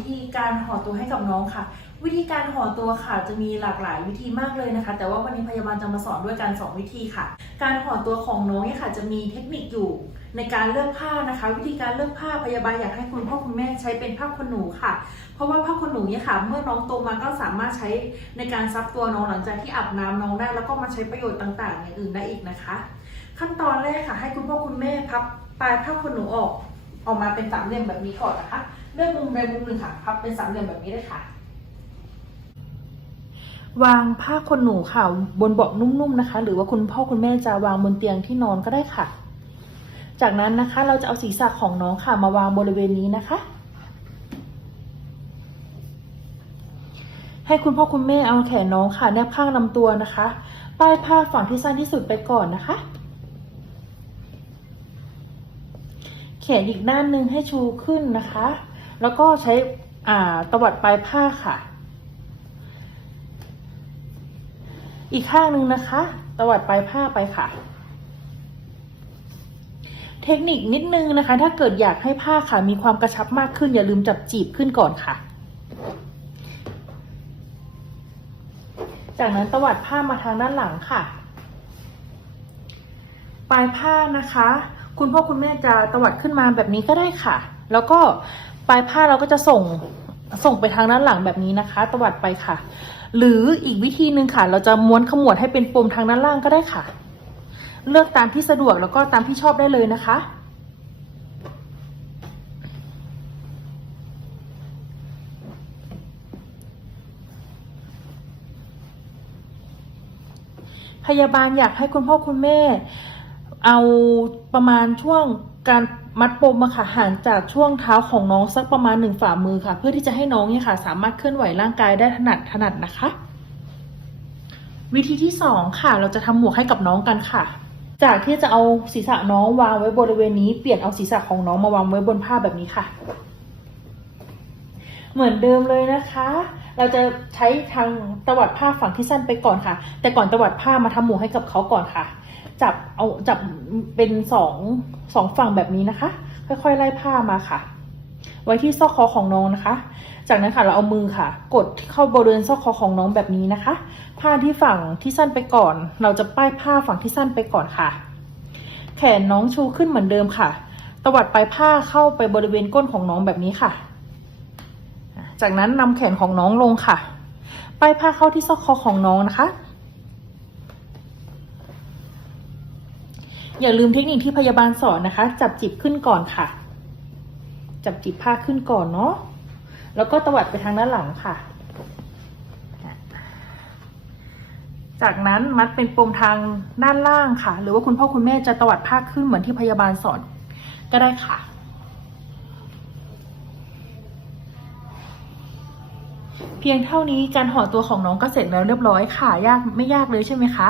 วิธีการห่อตัวให้กับน้องค่ะ วิธีการห่อตัวค่ะจะมีหลากหลายวิธีมากเลยนะคะ แต่ว่าวันนี้พยาบาลจะมาสอนด้วยการสองวิธีค่ะ การห่อตัวของน้องเนี่ยค่ะ จะมีเทคนิคอยู่ ในการเลือกผ้านะคะ วิธีการเลือกผ้าพยาบาลอยากให้คุณพ่อคุณแม่ใช้เป็นผ้าขนหนูค่ะ เพราะว่าผ้าขนหนูเนี่ยค่ะ เมื่อน้องโตมาก็สามารถใช้ในการซับตัวน้องหลังจากที่อาบน้ำน้องได้ แล้วก็มาใช้ประโยชน์ต่างๆ อย่างอื่นได้อีกนะคะ ขั้นตอนแรกค่ะ ให้คุณพ่อคุณแม่พับปลายผ้าขนหนูออก ออกมาเป็นสามเหลี่ยมแบบนี้ก่อนนะคะ เลือกมุมใดมุมหนึ่งค่ะ พับเป็นสามเหลี่ยมแบบนี้เลยค่ะ วางผ้าขนหนูค่ะ บนเบาะนุ่มๆนะคะ หรือว่าคุณพ่อคุณแม่จะวางบนเตียงที่นอนก็ได้ค่ะ จากนั้นนะคะเราจะเอาศีรษะของน้องค่ะ มาวางบริเวณนี้นะคะ ให้คุณพ่อคุณแม่เอาแขนน้องค่ะแนบข้างลำตัวนะคะป้ายผ้าฝั่งที่สั้นที่สุดไปก่อนนะคะแขนอีกด้านหนึ่งให้ชูขึ้นนะคะ แล้วก็ใช้อ่าตวัดปลายผ้าค่ะ อีกข้างหนึ่งนะคะ ตวัดปลายผ้าไปค่ะ เทคนิคนิดนึงนะคะ ถ้าเกิดอยากให้ผ้าค่ะ มีความกระชับมากขึ้น อย่าลืมจับจีบขึ้นก่อนค่ะ จากนั้นตวัดผ้ามาทางด้านหลังค่ะ ปลายผ้านะคะ คุณพ่อคุณแม่จะตวัดขึ้นมาแบบนี้ก็ได้ค่ะ แล้วก็ ปลายผ้าเราก็จะส่งส่งไปทางด้านหลังแบบนี้นะคะ ตวัดไปค่ะ หรืออีกวิธีหนึ่งค่ะ เราจะม้วนขมวดให้เป็นปมทางด้านล่างก็ได้ค่ะ เลือกตามที่สะดวกแล้วก็ตามที่ชอบได้เลยนะคะ พยาบาลอยากให้คุณพ่อคุณแม่ เอาประมาณช่วงการมัดปมอะค่ะห่างจากช่วงเท้าของน้องสักประมาณหนึ่งฝ่ามือค่ะ เพื่อที่จะให้น้องเนี่ยค่ะ สามารถเคลื่อนไหวร่างกายได้ถนัดถนัดนะคะ วิธีที่สองค่ะ เราจะทำหมวกให้กับน้องกันค่ะ จากที่จะเอาศีรษะน้องวางไว้บริเวณนี้ เปลี่ยนเอาศีรษะของน้องมาวางไว้บนผ้าแบบนี้ค่ะ เหมือนเดิมเลยนะคะ เราจะใช้ทางตวัดผ้าฝั่งที่สั้นไปก่อนค่ะ แต่ก่อนตวัดผ้ามาทำหมวกให้กับเขาก่อนค่ะ จับเอาจับเป็นสองสองฝั่งแบบนี้นะคะ ค่อยๆไล่ผ้ามาค่ะ ไว้ที่ซอกคอของน้องนะคะ จากนั้นค่ะเราเอามือค่ะ กดเข้าบริเวณซอกคอของน้องแบบนี้นะคะ ผ้าที่ฝั่งที่สั้นไปก่อน เราจะป้ายผ้าฝั่งที่สั้นไปก่อนค่ะ แขนน้องชูขึ้นเหมือนเดิมค่ะ ตวัดปลายผ้าเข้าไปบริเวณก้นของน้องแบบนี้ค่ะ จากนั้นนำแขนของน้องลงค่ะป้ายผ้าเข้าที่ซอกคอของน้องนะคะ อย่าลืมเทคนิคที่พยาบาลสอนนะคะ จับจิบขึ้นก่อนค่ะ จับจิบผ้าขึ้นก่อนเนาะ แล้วก็ตวัดไปทางด้านหลังค่ะ จากนั้นมัดเป็นปมทางด้านล่างค่ะ หรือว่าคุณพ่อคุณแม่จะตวัดผ้าขึ้นเหมือนที่พยาบาลสอนก็ได้ค่ะ เพียงเท่านี้การห่อตัวของน้องก็เสร็จแล้วเรียบร้อยค่ะ ยากไม่ยากเลยใช่ไหมคะ